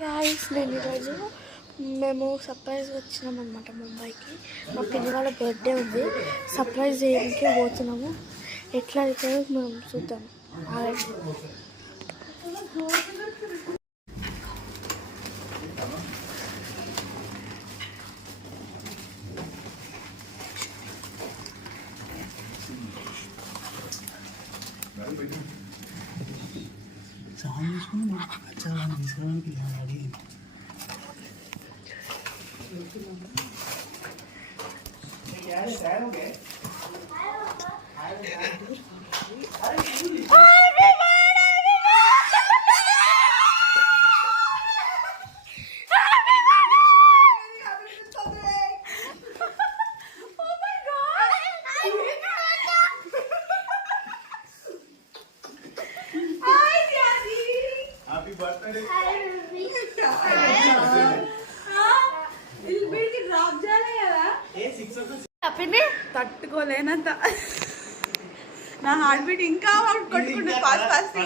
గాయ్స్ నేను ఈరోజు మేము సర్ప్రైజ్ వచ్చినాం అనమాట ముంబైకి. మా పిన్ని వాళ్ళ బర్త్డే ఉంది, సర్ప్రైజ్ చేయడానికి పోతున్నాము. ఎట్లా అవుతుందో మనం చూద్దాం. చాలా తీసుకుని చాలా తీసుకోవడానికి అడిగింది. తట్టుకోలేనంత నా హార్ట్ బీట్ ఇంకా కొట్టుకుంటే ఫాస్ట్ ఫాస్ట్